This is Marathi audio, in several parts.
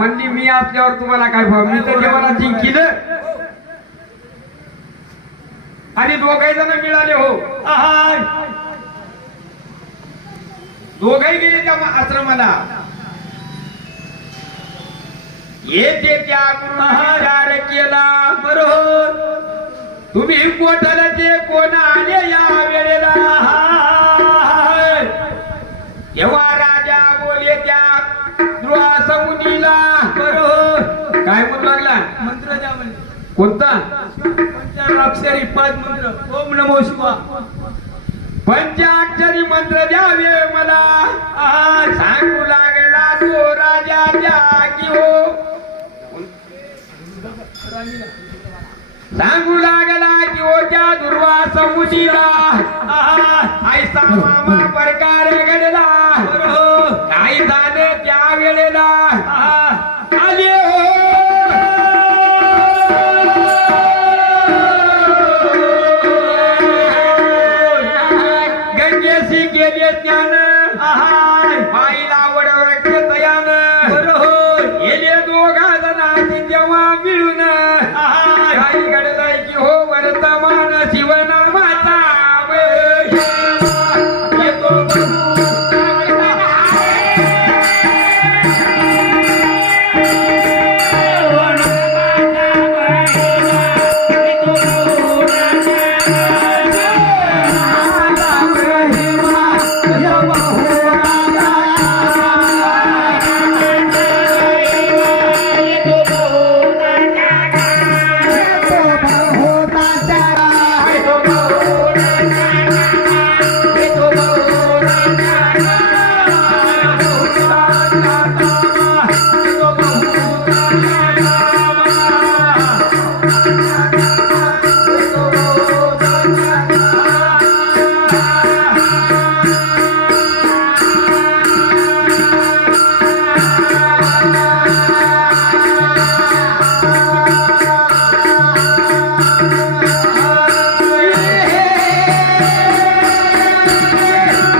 म्हणली मी असल्यावर तुम्हाला काय भाव, मी तर देवाला जिंकिलं. आणि दोघही जण मिळाले हो. दोघही गेले त्या आश्रमाला. येते त्या गुरुहार केला बरोबर. तुम्ही कोठलाचे कोण आले या वेळेला. तेव्हा राजा बोले त्या दुर्वासा मुनीला बरोबर. काय म्हणू लागला? मंत्र द्या म्हणजे. कोणता? पंचाक्षरी 5 मंत्र. ओम नमो शिवा. पंचाक्षरी मंत्र द्यावे मला. सांगू लागला तो राजा त्या की हो. सांगू लागला की हो त्या दुर्वासा मुनीला. ऐसा मामा प्रकार घडला. काय झालं त्या वेळेला. आले हो गंगेशी गेले ज्ञान. बाईला वडवट तयान बरोबर. गेले दोघा जणांची जेव्हा मिळून. काही घडलंय की हो वर्तमान शिवनामाचा.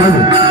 Thank you.